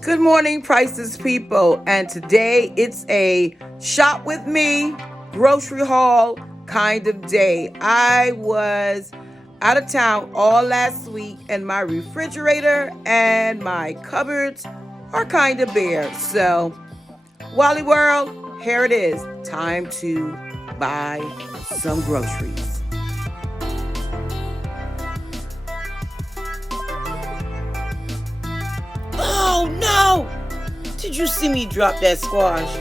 Good morning, Priceless People. And today it's a shop with me, grocery haul kind of day. I was out of town all last week, and my refrigerator and my cupboards are kind of bare. So, Wally World, here it is. Time to buy some groceries. Oh no! Did you see me drop that squash?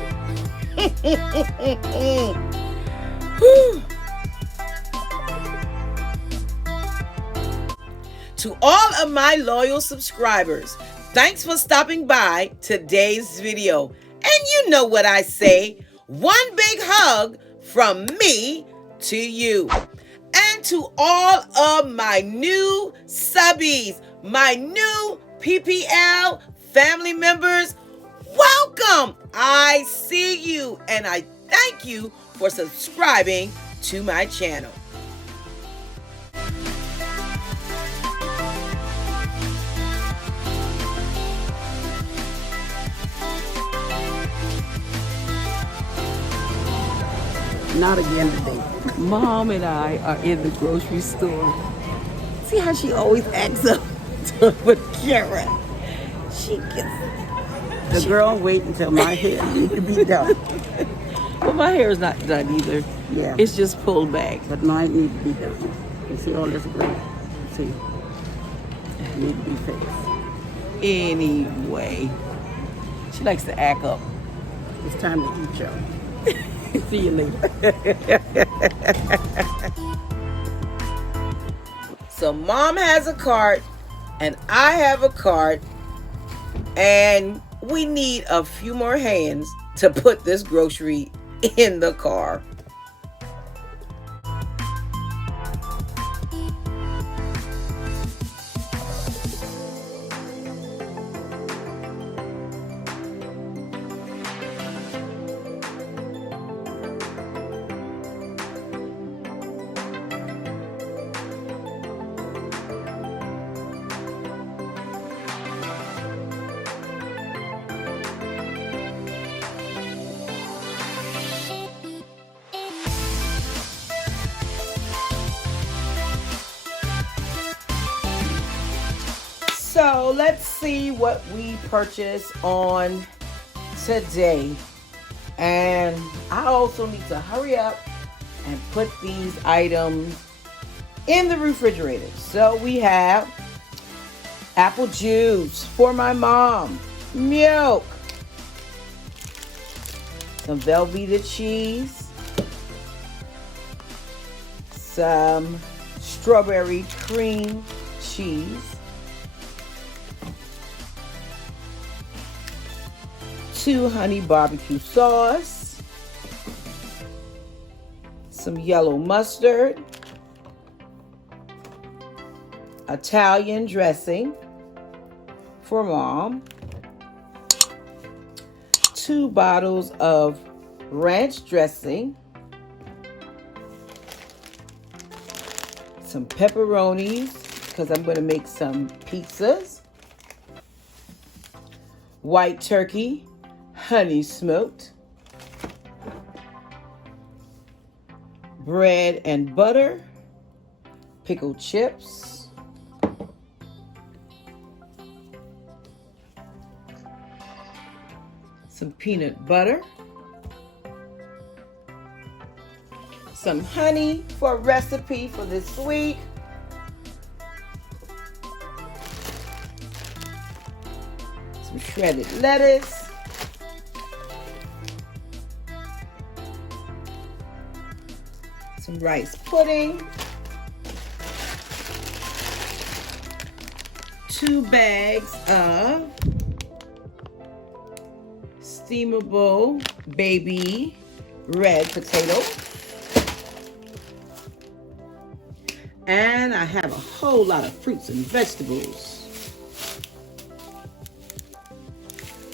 To all of my loyal subscribers, thanks for stopping by today's video. And you know what I say, one big hug from me to you. And to all of my new subbies, my new PPL family members, welcome! I see you and I thank you for subscribing to my channel. Not again today. Mom and I are in the grocery store. See how she always acts up with Kara. She gets... The girl wait until my hair needs to be done. Well, my hair is not done either. Yeah. It's just pulled back. But mine need to be done. You see all this gray? See? It need to be fixed. Anyway, she likes to act up. It's time to eat, y'all. See you later. So Mom has a cart and I have a cart, and we need a few more hands to put this grocery in the car. So let's see what we purchased on today. And I also need to hurry up and put these items in the refrigerator. So we have apple juice for my mom, milk, some Velveeta cheese, some strawberry cream cheese, 2 honey barbecue sauce, some yellow mustard, Italian dressing for Mom, 2 bottles of ranch dressing, some pepperonis because I'm going to make some pizzas, white turkey, honey smoked, bread and butter, pickled chips, some peanut butter, some honey for a recipe for this week, some shredded lettuce, some rice pudding, 2 bags of steamable baby red potato, and I have a whole lot of fruits and vegetables,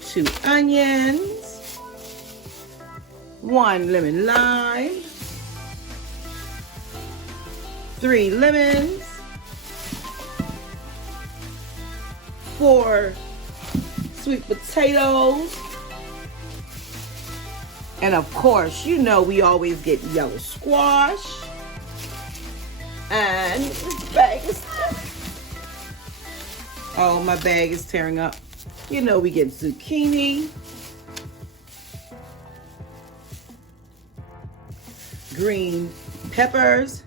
2 onions, 1 lemon lime, 3 lemons, 4 sweet potatoes. And of course, you know we always get yellow squash. And this bag is... Oh, my bag is tearing up. You know we get zucchini. Green peppers.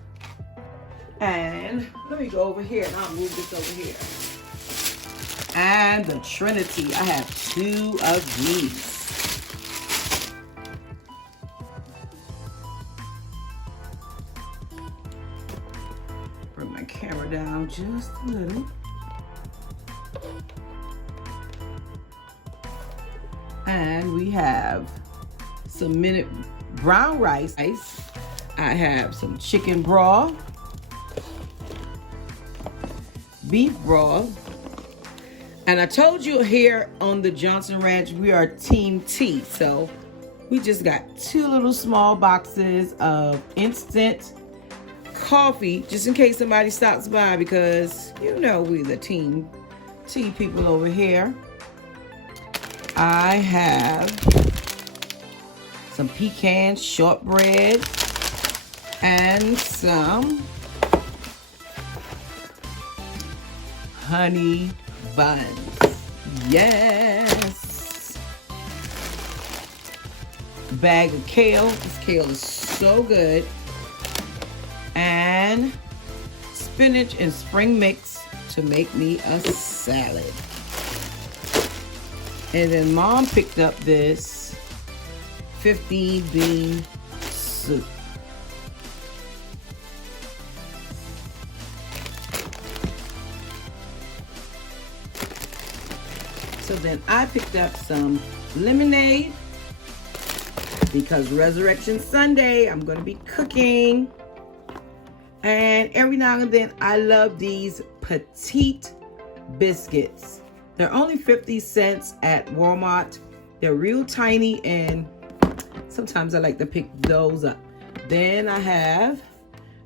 And let me go over here and I'll move this over here. And the Trinity. I have 2 of these. Bring my camera down just a little. And we have some minute brown rice. I have some chicken broth, beef broth. And I told you here on the Johnson Ranch, we are Team Tea. So we just got 2 little small boxes of instant coffee, just in case somebody stops by, because you know we the Team Tea people over here. I have some pecan shortbread and some honey buns. Yes. Bag of kale. This kale is so good. And spinach and spring mix to make me a salad. And then Mom picked up this 50 bean soup. So then I picked up some lemonade because Resurrection Sunday, I'm going to be cooking. And every now and then I love these petite biscuits. They're only 50 cents at Walmart. They're real tiny and sometimes I like to pick those up. Then I have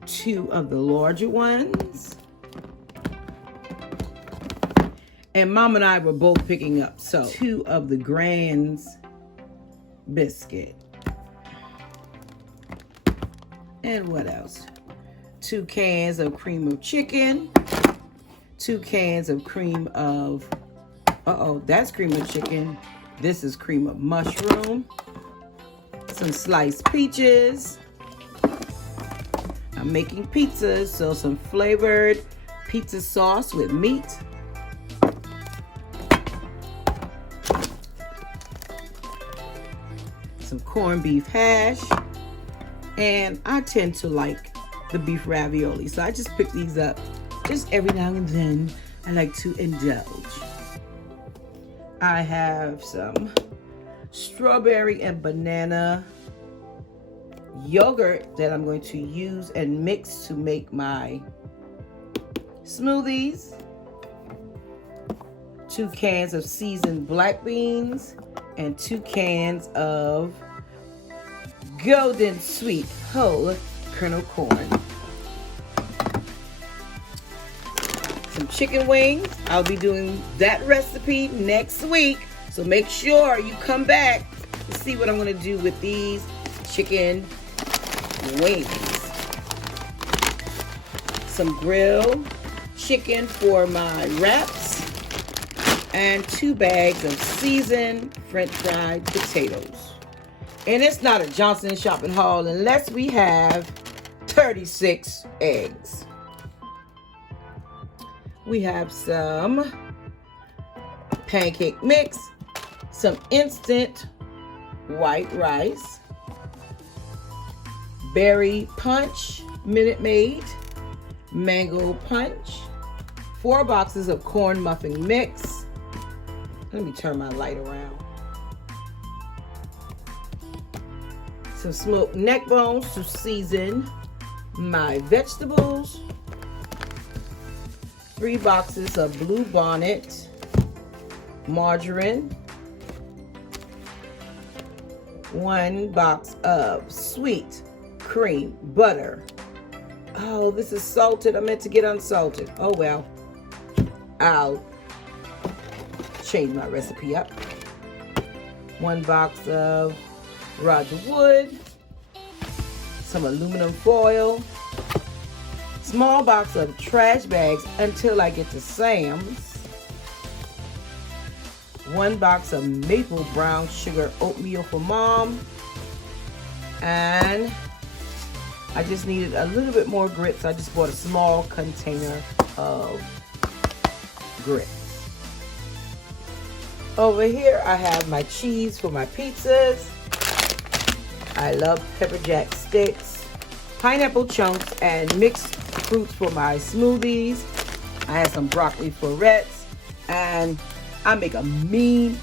2 of the larger ones. And Mom and I were both picking up, so 2 of the Grand's biscuit. And what else? 2 cans of cream of chicken. 2 cans of cream of... Uh-oh, that's cream of chicken. This is cream of mushroom. Some sliced peaches. I'm making pizzas, so some flavored pizza sauce with meat. Some corned beef hash. And I tend to like the beef ravioli, so I just pick these up just every now and then. I like to indulge. I have some strawberry and banana yogurt that I'm going to use and mix to make my smoothies. 2 cans of seasoned black beans and 2 cans of golden sweet whole kernel corn. Some chicken wings. I'll be doing that recipe next week. So make sure you come back to see what I'm going to do with these chicken wings. Some grilled chicken for my wraps. And 2 bags of seasoned French fried potatoes. And it's not a Johnson shopping haul unless we have 36 eggs. We have some pancake mix, some instant white rice, berry punch, Minute Maid, mango punch, 4 boxes of corn muffin mix. Let me turn my light around. Some smoked neck bones to season my vegetables. 3 boxes of Blue Bonnet margarine. 1 box of sweet cream butter. Oh, this is salted. I meant to get unsalted. Oh well. I'll change my recipe up. 1 box of Roger Wood, some aluminum foil, small box of trash bags until I get to Sam's, 1 box of maple brown sugar oatmeal for Mom, and I just needed a little bit more grits. I just bought a small container of grits. Over here I have my cheese for my pizzas. I love pepper jack sticks, pineapple chunks, and mixed fruits for my smoothies. I have some broccoli florets, and I make a mean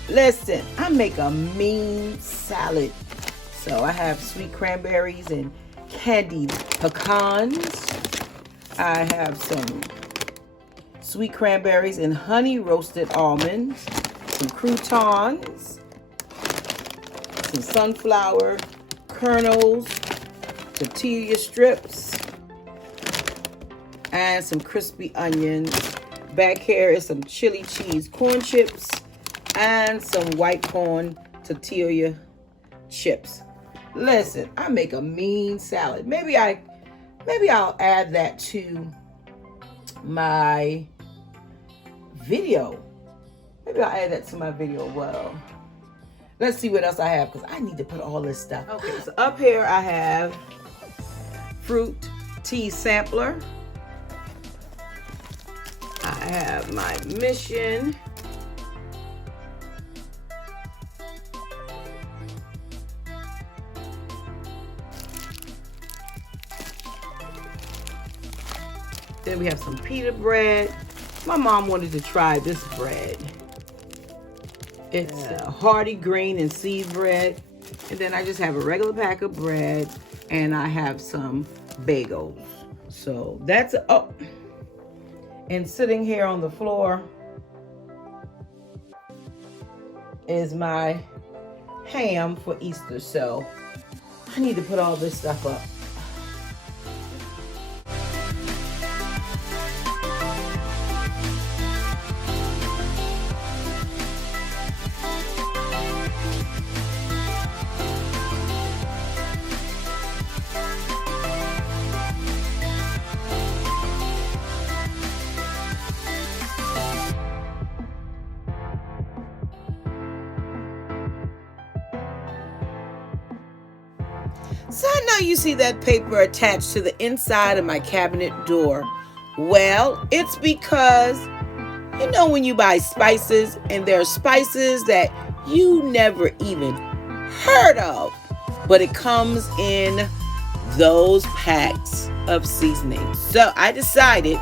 salad. So I have sweet cranberries and candied pecans. I have some sweet cranberries and honey roasted almonds, some croutons, some sunflower kernels, tortilla strips, and some crispy onions. Back here is some chili cheese corn chips and some white corn tortilla chips. Listen, I make a mean salad. Maybe I'll add that to my video. Well, let's see what else I have, because I need to put all this stuff. Okay, so up here I have fruit tea sampler. I have my Mission. Then we have some pita bread. My mom wanted to try this bread. It's hearty grain and seed bread. And then I just have a regular pack of bread, and I have some bagels. So that's and sitting here on the floor is my ham for Easter. So I need to put all this stuff up. So I know you see that paper attached to the inside of my cabinet door. Well, it's because, you know, when you buy spices, and there are spices that you never even heard of, but it comes in those packs of seasonings. So I decided,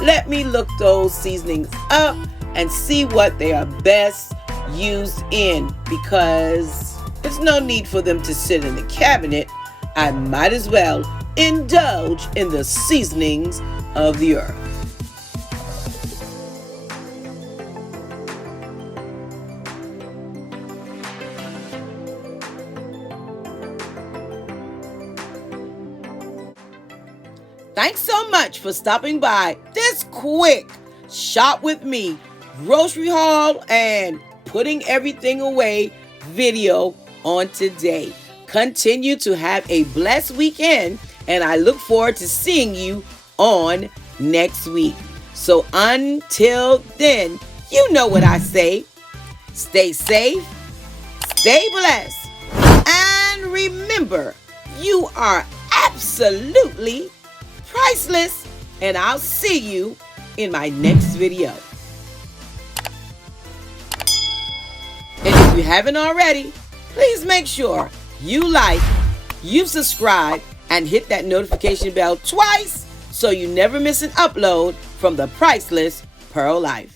let me look those seasonings up and see what they are best used in, because there's no need for them to sit in the cabinet. I might as well indulge in the seasonings of the earth. Thanks so much for stopping by this quick shop with me grocery haul and putting everything away video on today. Continue to have a blessed weekend, and I look forward to seeing you on next week. So until then, you know what I say. Stay safe, stay blessed, and remember, you are absolutely priceless, and I'll see you in my next video. And if you haven't already, please make sure you like, you subscribe, and hit that notification bell twice so you never miss an upload from the Priceless Pearl Life.